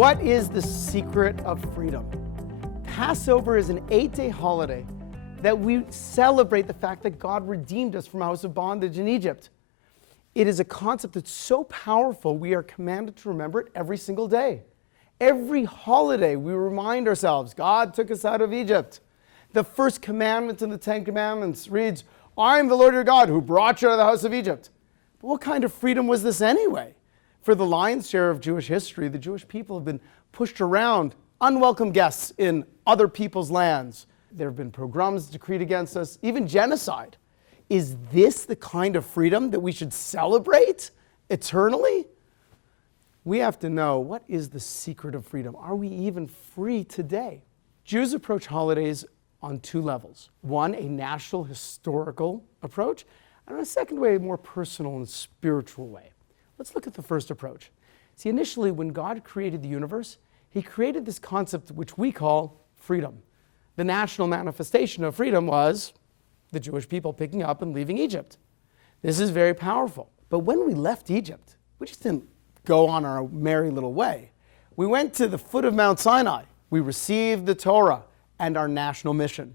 What is the secret of freedom? Passover is an 8-day holiday that we celebrate the fact that God redeemed us from a house of bondage in Egypt. It is a concept that's so powerful, we are commanded to remember it every single day. Every holiday, we remind ourselves, God took us out of Egypt. The first commandment in the Ten Commandments reads, I am the Lord your God who brought you out of the house of Egypt. But what kind of freedom was this anyway? For the lion's share of Jewish history, the Jewish people have been pushed around, unwelcome guests in other people's lands. There have been pogroms decreed against us, even genocide. Is this the kind of freedom that we should celebrate eternally? We have to know, what is the secret of freedom? Are we even free today? Jews approach holidays on two levels. One, a national historical approach, and a second way, a more personal and spiritual way. Let's look at the first approach. See, initially, when God created the universe, he created this concept which we call freedom. The national manifestation of freedom was the Jewish people picking up and leaving Egypt. This is very powerful. But when we left Egypt, we just didn't go on our merry little way. We went to the foot of Mount Sinai. We received the Torah and our national mission.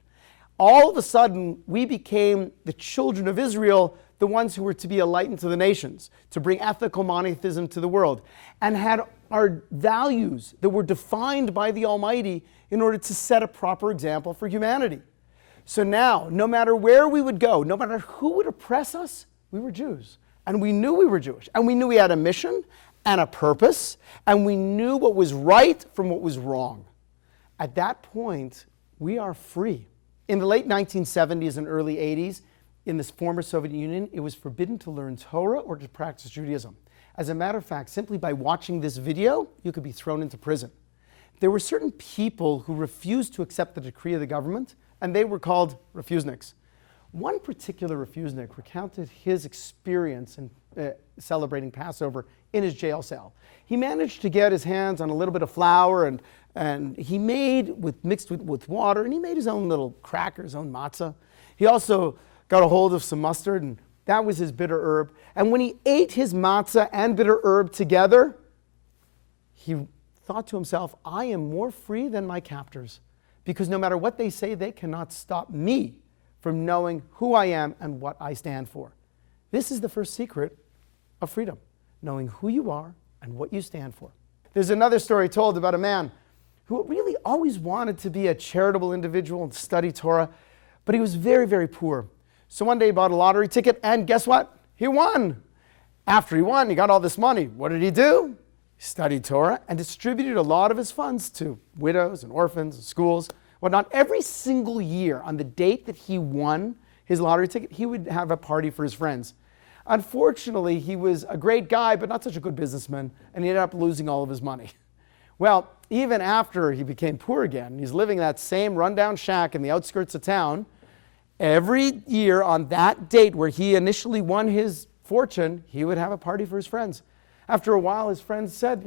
All of a sudden, we became the children of Israel, the ones who were to be a light unto the nations, to bring ethical monotheism to the world, and had our values that were defined by the Almighty in order to set a proper example for humanity. So now, no matter where we would go, no matter who would oppress us, we were Jews. And we knew we were Jewish. And we knew we had a mission and a purpose. And we knew what was right from what was wrong. At that point, we are free. In the late 1970s and early 80s, in this former Soviet Union, it was forbidden to learn Torah or to practice Judaism. As a matter of fact, simply by watching this video, you could be thrown into prison. There were certain people who refused to accept the decree of the government, and they were called refuseniks. One particular refusenik recounted his experience in celebrating Passover in his jail cell. He managed to get his hands on a little bit of flour, and he mixed with water, and he made his own little cracker, his own matzah. He also got a hold of some mustard, and that was his bitter herb. And when he ate his matzah and bitter herb together, he thought to himself, I am more free than my captors, because no matter what they say, they cannot stop me from knowing who I am and what I stand for. This is the first secret of freedom, knowing who you are and what you stand for. There's another story told about a man who really always wanted to be a charitable individual and study Torah, but he was very, very poor. So one day he bought a lottery ticket, and guess what? He won. After he won, he got all this money. What did he do? He studied Torah and distributed a lot of his funds to widows and orphans and schools, whatnot. Every single year, on the date that he won his lottery ticket, he would have a party for his friends. Unfortunately, he was a great guy, but not such a good businessman, and he ended up losing all of his money. Well, even after he became poor again, he's living in that same rundown shack in the outskirts of town. Every year on that date where he initially won his fortune, he would have a party for his friends. After a while, his friends said,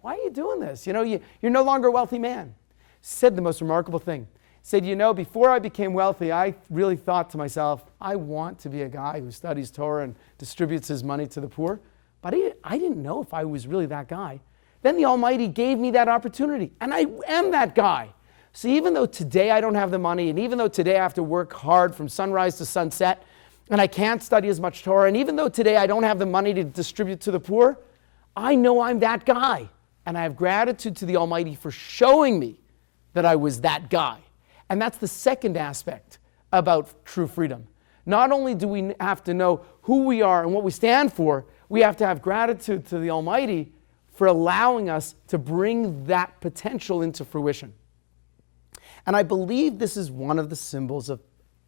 why are you doing this? You're no longer a wealthy man. Said the most remarkable thing. Said, before I became wealthy, I really thought to myself, I want to be a guy who studies Torah and distributes his money to the poor. But I didn't know if I was really that guy. Then the Almighty gave me that opportunity, and I am that guy. So even though today I don't have the money, and even though today I have to work hard from sunrise to sunset, and I can't study as much Torah, and even though today I don't have the money to distribute to the poor, I know I'm that guy. And I have gratitude to the Almighty for showing me that I was that guy. And that's the second aspect about true freedom. Not only do we have to know who we are and what we stand for, we have to have gratitude to the Almighty for allowing us to bring that potential into fruition. And I believe this is one of the symbols of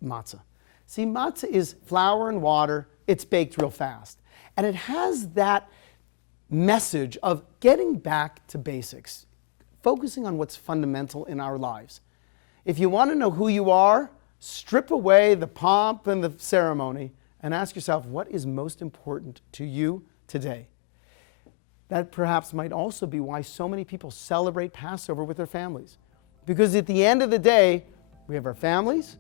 matzah. See, matzah is flour and water. It's baked real fast. And it has that message of getting back to basics, focusing on what's fundamental in our lives. If you want to know who you are, strip away the pomp and the ceremony and ask yourself, what is most important to you today? That perhaps might also be why so many people celebrate Passover with their families. Because at the end of the day, we have our families,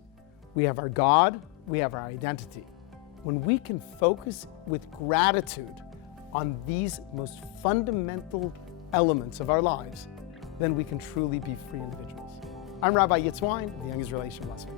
we have our God, we have our identity. When we can focus with gratitude on these most fundamental elements of our lives, then we can truly be free individuals. I'm Rabbi Wyne of the Young Israel Aish in Las Vegas.